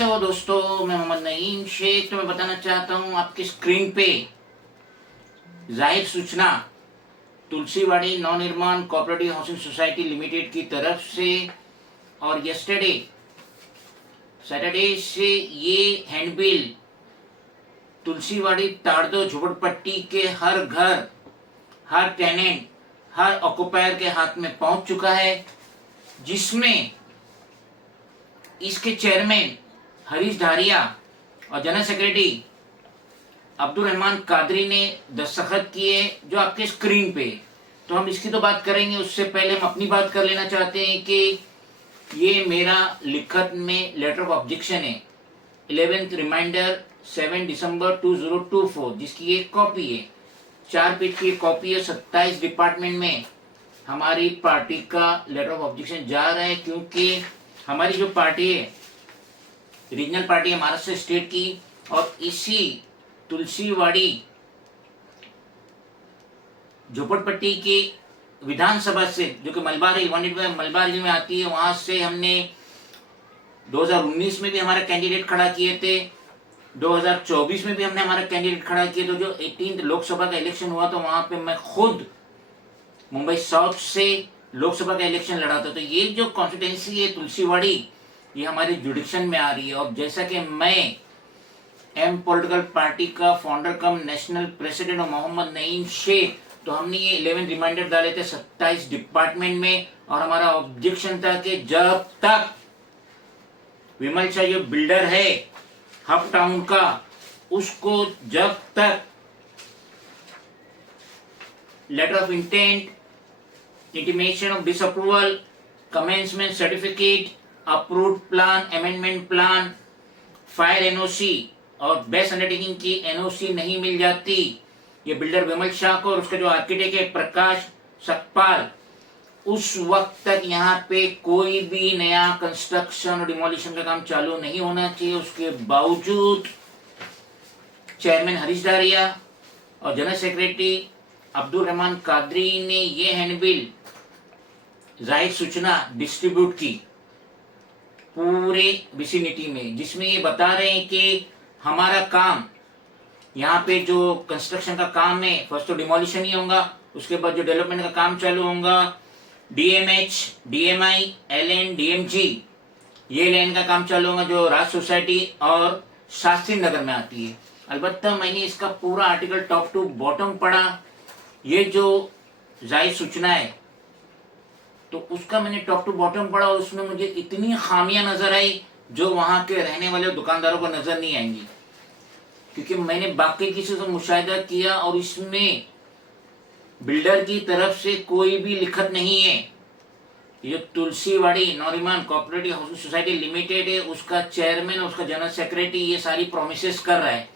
कैसे हो दोस्तों। मैं मोहम्मद नईम शेख। तो मैं बताना चाहता हूँ आपकी स्क्रीन पे जाहिर सूचना Tulsiwadi Navnirman cooperative housing society limited की तरफ से और सैटरडे से ये हैंडबिल तुलसीवाड़ी ताड़दो झोपड़पट्टी के हर घर, हर टेनेंट, हर ऑक्युपायर के हाथ में पहुंच चुका है, जिसमें इसके चेयरमैन हरीश धारिया और जनरल सेक्रेटरी अब्दुल रहमान कादरी ने दस्तखत किए, जो आपके स्क्रीन पे। तो हम इसकी तो बात करेंगे, उससे पहले हम अपनी बात कर लेना चाहते हैं कि ये मेरा लिखत में लेटर ऑफ ऑब्जेक्शन है 11th रिमाइंडर 7 दिसंबर 2024, जिसकी एक कॉपी है, 4 पेज की कॉपी है। 27 डिपार्टमेंट में हमारी पार्टी का लेटर ऑफ ऑब्जेक्शन जा रहा है, क्योंकि हमारी जो पार्टी है रीजनल पार्टी है महाराष्ट्र स्टेट की, और इसी तुलसीवाड़ी झोपड़पट्टी की विधानसभा से, जो कि मलबार में आती है, वहां से हमने 2019 में भी हमारा कैंडिडेट खड़ा किए थे, 2024 में भी हमने हमारा कैंडिडेट खड़ा किए। तो जो 18 लोकसभा का इलेक्शन हुआ तो वहां पे मैं खुद मुंबई साउथ से लोकसभा का इलेक्शन लड़ा था। तो ये जो कॉन्स्टिट्यूंसी है तुलसीवाड़ी, ये हमारे जुडिक्शन में आ रही है। और जैसा कि मैं एम पॉलिटिकल पार्टी का फाउंडर कम नेशनल प्रेसिडेंट मोहम्मद नईम शेख, तो हमने ये 11 रिमाइंडर डाले थे 27 डिपार्टमेंट में, और हमारा ऑब्जेक्शन था कि जब तक विमल शाह जो बिल्डर है हब टाउन का, उसको जब तक letter of intent, intimation of disapproval, commencement certificate, approved plan, amendment plan, fire NOC और बेस्ट अंडरटेकिंग की एनओसी नहीं मिल जाती ये बिल्डर विमल शाह को और उसका जो आर्किटेक्ट है प्रकाश सकपाल, उस वक्त तक यहाँ पे कोई भी नया कंस्ट्रक्शन और डिमोलिशन का काम चालू नहीं होना चाहिए। उसके बावजूद चेयरमैन हरीश धारिया और जनरल सेक्रेटरी अब्दुल रहमान कादरी ने ये हैंडबिल जाहिर सूचना डिस्ट्रीब्यूट की पूरे विसिनिटी में, जिसमें ये बता रहे हैं कि हमारा काम यहाँ पे जो कंस्ट्रक्शन का काम है, फर्स्ट तो डिमोलिशन ही होगा, उसके बाद जो डेवलपमेंट का काम चालू होगा, डीएमएच, डीएमआई, एलएन, डीएमजी, ये लैंड का काम चालू होगा जो राज सोसाइटी और शास्त्री नगर में आती है। अलबत्ता मैंने इसका पूरा आर्टिकल टॉप टू बॉटम पढ़ा, ये जो जाहिर सूचना है तो उसका मैंने टॉप टू बॉटम पढ़ा, और उसमें मुझे इतनी खामियां नजर आई जो वहां के रहने वाले दुकानदारों को नजर नहीं आएंगी, क्योंकि मैंने बाकी किसी से मुशाहिदा किया और इसमें बिल्डर की तरफ से कोई भी लिखत नहीं है। ये Tulsiwadi Navnirman cooperative housing society limited है, उसका चेयरमैन और उसका जनरल सेक्रेटरी ये सारी प्रोमिसेस कर रहा है,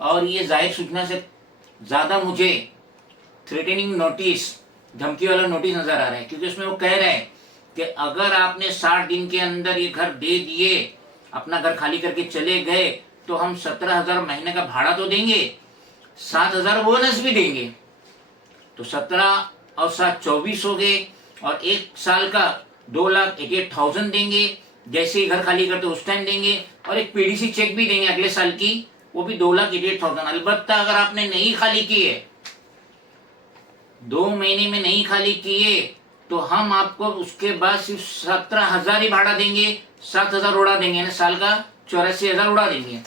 और ये जाहिर सूचना से ज्यादा मुझे थ्रेटनिंग नोटिस, धमकी वाला नोटिस नजर आ रहा है, क्योंकि उसमें वो कह रहा है कि अगर आपने 60 दिन के अंदर ये घर दे दिए, अपना घर खाली करके चले गए, तो हम 17,000 महीने का भाड़ा तो देंगे, 7,000 बोनस भी देंगे। तो 17 और 7 24 हो गए, और एक साल का 2,88,000 देंगे, जैसे ही घर खाली करते उस टाइम देंगे, और एक पीडीसी चेक भी देंगे अगले साल की, वो भी 2,88,000। अलबत्ता अगर आपने नहीं खाली किए, 2 महीने में नहीं खाली किए, तो हम आपको उसके बाद सिर्फ 17,000 ही भाड़ा देंगे, 7,000 उड़ा देंगे ना, साल का 84,000 उड़ा देंगे।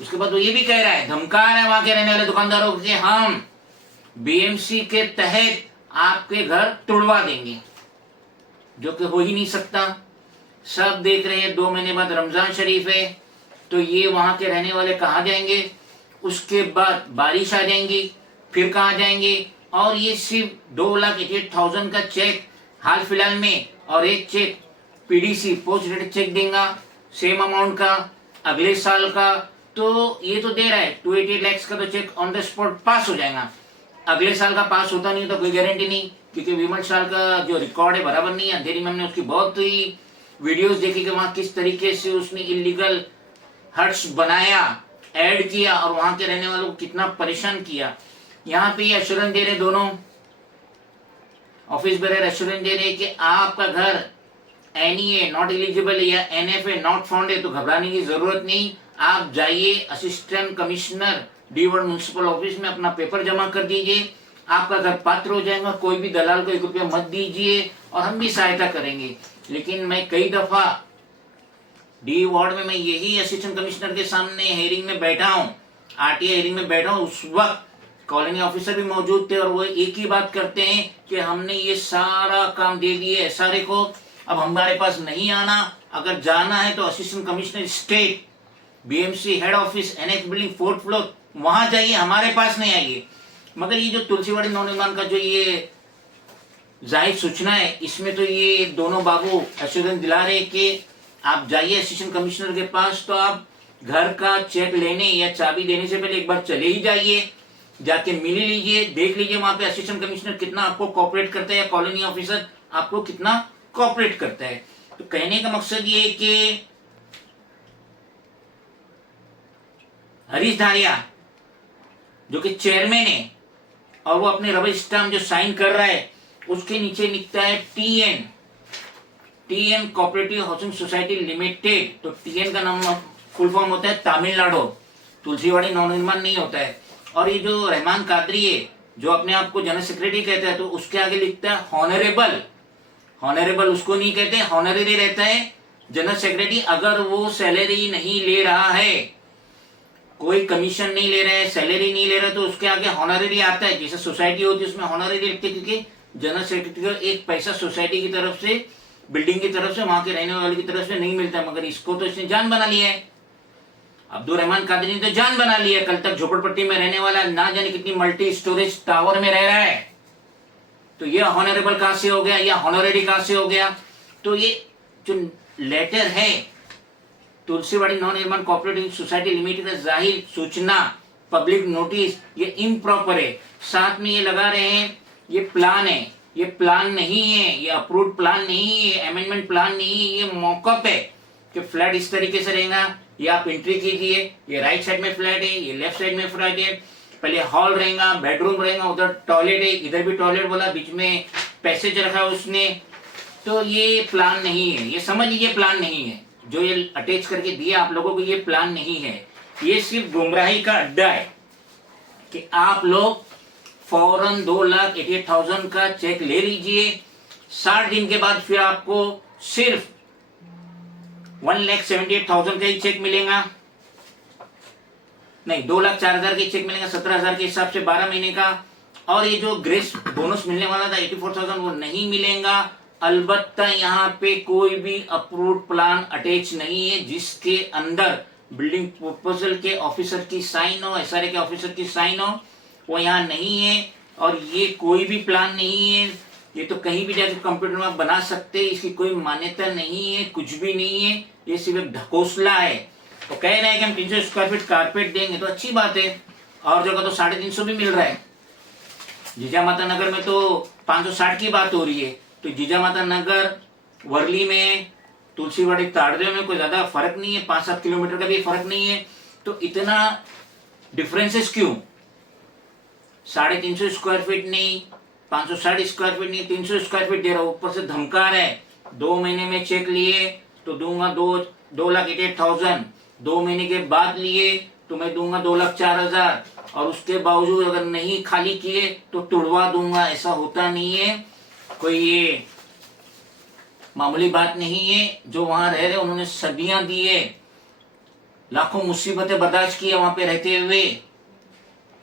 उसके बाद वो ये भी कह रहा है, धमका रहा है वहां के रहने वाले दुकानदारों को कि हम बीएमसी के तहत आपके घर तोड़वा देंगे, जो कि हो ही नहीं सकता। सब देख रहे हैं 2 महीने बाद रमजान शरीफ है, तो ये वहां के रहने वाले कहाँ जाएंगे, उसके बाद बारिश आ जाएंगी, फिर कहाँ जाएंगे, और ये सिर्फ 2,88,000 का चेक हाल फिलहाल में, और एक cheque PDC post dated cheque देगा सेम अमाउंट का अगले साल का। तो ये तो दे रहा है 288 लाख का, तो चेक ऑन द स्पॉट पास हो जाएगा। अगले साल का पास होता नहीं तो कोई गारंटी नहीं, क्योंकि विमल शाह का जो रिकॉर्ड है बराबर नहीं है। अंधेरी में हमने उसकी बहुत ही वीडियोस देखी कि वहां किस तरीके से उसने इलीगल हट्स बनाया, ऐड किया, और वहां के रहने वालों को कितना परेशान किया। यहाँ पे ये एश्योरेंस दे रहे, दोनों ऑफिस बेरर एश्योरेंस दे रहे कि आपका घर NEA नॉट एलिजिबल है या NFA नॉट फाउंड है तो घबराने की जरूरत नहीं। आप जाइए assistant commissioner D1 municipal office में अपना पेपर जमा कर दीजिए, आपका घर पात्र हो जाएगा। कोई भी दलाल को 1 रुपया मत दीजिए और हम भी सहायता करेंगे। लेकिन मैं कई दफा D वार्ड में मैं यही असिस्टेंट कमिश्नर के सामने हेयरिंग में बैठा हूँ, RTI हेयरिंग में बैठा हूँ, उस वक्त कॉलोनी ऑफिसर भी मौजूद थे और वो एक ही बात करते हैं कि हमने ये सारा काम दे दिए SRA को, अब हमारे पास नहीं आना, अगर जाना है तो assistant commissioner state BMC head office NH building 4th floor वहां जाइए, हमारे पास नहीं आइए। मगर ये जो तुलसीवाड़ी नवनिर्माण का जो ये जाहिर सूचना है, इसमें तो ये दोनों बाबू एश्योरेंस दिला रहे कि आप जाइए असिस्टेंट कमिश्नर के पास, तो आप घर का चेक लेने या चाबी देने से पहले एक बार चले ही जाइए, जाके मिल लीजिए, देख लीजिए वहां पे असिस्टेंट कमिश्नर कितना आपको कोऑपरेट करता है या कॉलोनी ऑफिसर आपको कितना कोऑपरेट करता है। तो कहने का मकसद ये है कि हरीश धारिया जो कि चेयरमैन है और वो अपने रबर स्टाम्प जो साइन कर रहा है उसके नीचे लिखता है TN cooperative housing society limited. तो TN का नाम फुल फॉर्म होता है तमिलनाडु, तुलसीवाड़ी नवनिर्माण नहीं होता है। और ये जो रहमान कादरी है जो अपने आप को जनरल सेक्रेटरी कहता है, तो उसके आगे लिखता है हॉनरेबल। हॉनरेबल उसको नहीं कहते, हॉनरेरी रहता है जनरल सेक्रेटरी। अगर वो सैलरी नहीं ले रहा है, कोई कमीशन नहीं ले रहा है, सैलरी नहीं ले रहा है, तो उसके आगे हॉनरेरी आता है। जैसे सोसाइटी होती है उसमें हॉनरेरी लिखते, क्योंकि जनरल सेक्रेटरी को एक पैसा सोसाइटी की तरफ से, बिल्डिंग की तरफ से, वहां के रहने वाले की तरफ से नहीं मिलता है। मगर इसको तो इसने जान बना लिया है, अब्दुल रहमान कादरी ने तो जान बना लिया। कल तक झोपड़पट्टी में रहने वाला ना जाने कितनी मल्टी स्टोरेज टावर में रह रहा है, तो ये हॉनरेबल कहां से हो गया या हॉनरेरी कहां से हो गया। तो ये जो लेटर है Tulsiwadi Navnirman cooperative society limited का जाहिर सूचना पब्लिक नोटिस ये इम्प्रॉपर है। साथ में ये लगा रहे हैं ये प्लान है, ये प्लान नहीं है, ये अप्रूव्ड प्लान नहीं है, अमेंडमेंट प्लान नहीं है, ये मॉकअप है कि फ्लैट इस तरीके से रहेगा। ये आप एंट्री कीजिए, ये राइट साइड में फ्लैट है, ये लेफ्ट साइड में फ्लैट है, पहले हॉल रहेगा, बेडरूम रहेगा, उधर टॉयलेट है, इधर भी टॉयलेट बोला, बीच में पैसेज रखा है उसने। तो ये प्लान नहीं है, ये समझ लीजिए प्लान नहीं है। जो ये अटैच करके दिया आप लोगों को, ये प्लान नहीं है, ये सिर्फ गुमराही का अड्डा है कि आप लोग फौरन 2,88,000 का चेक ले लीजिए। 60 दिन के बाद फिर आपको सिर्फ 1,78,000 का ही चेक मिलेगा, नहीं 2,04,000 के चेक मिलेगा 17,000 के हिसाब से 12 महीने का। और ये जो ग्रेस बोनस मिलने वाला था 84,000 वो नहीं मिलेगा। अलबत्ता यहाँ पे कोई भी अप्रूव्ड प्लान अटैच नहीं है जिसके अंदर बिल्डिंग प्रपोजल के ऑफिसर की साइन हो, SRA के ऑफिसर की साइन हो, वो यहाँ नहीं है। और ये कोई भी प्लान नहीं है, ये तो कहीं भी जाकर कंप्यूटर में बना सकते हैं, इसकी कोई मान्यता नहीं है, कुछ भी नहीं है, ये सिर्फ एक ढकोसला है। तो कह रहे हैं कि हम 300 स्क्वायर फीट कारपेट देंगे, तो अच्छी बात है, और जगह तो 350 भी मिल रहा है। जीजा माता नगर में तो 560 की बात हो रही है। तो जीजा माता नगर, वर्ली में, तुलसीवाड़ी ताड़देव में कोई ज्यादा फर्क नहीं है, 5-7 किलोमीटर का भी फर्क नहीं है। तो इतना डिफरेंसेस क्यों? 350 स्क्वायर फीट नहीं, 560 स्क्वायर फीट नहीं, 300 स्क्वायर फीट दे रहा हूं, ऊपर से धमका रहा है 2 महीने में चेक लिए तो दूंगा 2,88,000, 2 महीने के बाद लिए तो मैं दूंगा 2,04,000, और उसके बावजूद अगर नहीं खाली किए तो तुड़वा दूंगा। ऐसा होता नहीं है, कोई ये मामूली बात नहीं है। जो वहां रह रहे उन्होंने सदियां दी है, लाखों मुसीबतें बर्दाश्त की है वहां पे रहते हुए,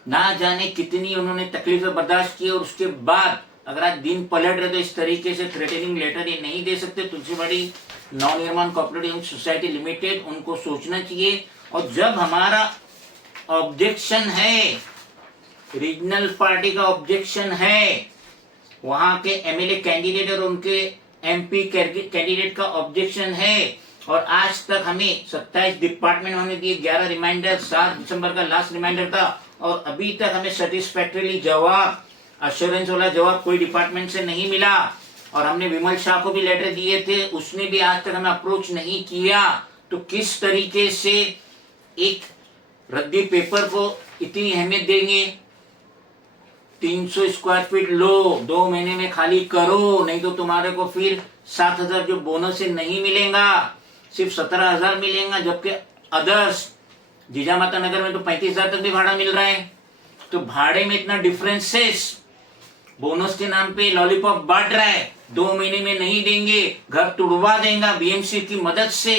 ना जाने कितनी उन्होंने तकलीफें बर्दाश्त की, और उसके बाद अगर आज दिन पलट रहे तो इस तरीके से थ्रेटनिंग लेटर ये नहीं दे सकते। Tulsiwadi Navnirman cooperative society limited, उनको सोचना चाहिए। और जब हमारा ऑब्जेक्शन है, रीजनल पार्टी का ऑब्जेक्शन है, वहां के MLA कैंडिडेट और उनके MP कैंडिडेट का ऑब्जेक्शन है, और आज तक हमें 27 डिपार्टमेंट हमें दिए, 11 रिमाइंडर, 7 दिसंबर का लास्ट रिमाइंडर था, और अभी तक हमें सेटिस्फैक्टरीली जवाब, अश्योरेंस वाला जवाब कोई डिपार्टमेंट से नहीं मिला। और हमने विमल शाह को भी लेटर दिए थे, उसने भी आज तक हमें अप्रोच नहीं किया। तो किस तरीके से एक रद्दी पेपर को इतनी अहमियत देंगे? 300 स्क्वायर फीट लो, 2 महीने में खाली करो, नहीं तो तुम्हारे को फिर 7,000 जो बोनस से नहीं मिलेगा, सिर्फ 17,000 मिलेगा, जबकि अदर्स जीजा माता नगर में तो 35,000 तक भी भाड़ा मिल रहा है। तो भाड़े में इतना डिफरेंसेस, बोनस के नाम पे लॉलीपॉप बांट रहा है, 2 महीने में नहीं देंगे, घर तुड़वा देगा बीएमसी की मदद से,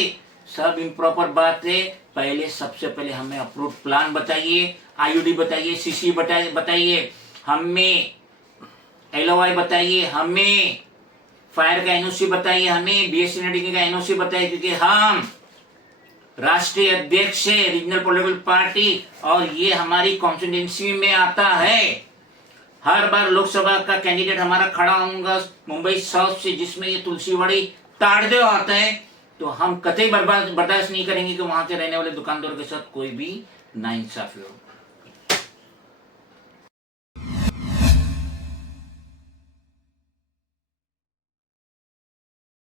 सब इम्प्रॉपर बात है। पहले सबसे पहले हमें अप्रूव्ड प्लान बताइए, आईयूडी बताइए, सीसी बताइए, हमें एलओआई बताइए, हमें फायर का एनओसी बताइए, हमें बीएससी नर्सिंग का एनओसी बताइए, क्योंकि हम राष्ट्रीय अध्यक्ष है रीजनल पॉलिटिकल पार्टी और ये हमारी कॉन्स्टिट्यूंसी में आता है। हर बार लोकसभा का कैंडिडेट हमारा खड़ा होगा मुंबई साउथ से, जिसमें ये तुलसीवाड़ी ताड़देव आता है, तो हम कतई बर्दाश्त नहीं करेंगे कि वहां के रहने वाले दुकानदारों के साथ कोई भी नाइंसाफी हो।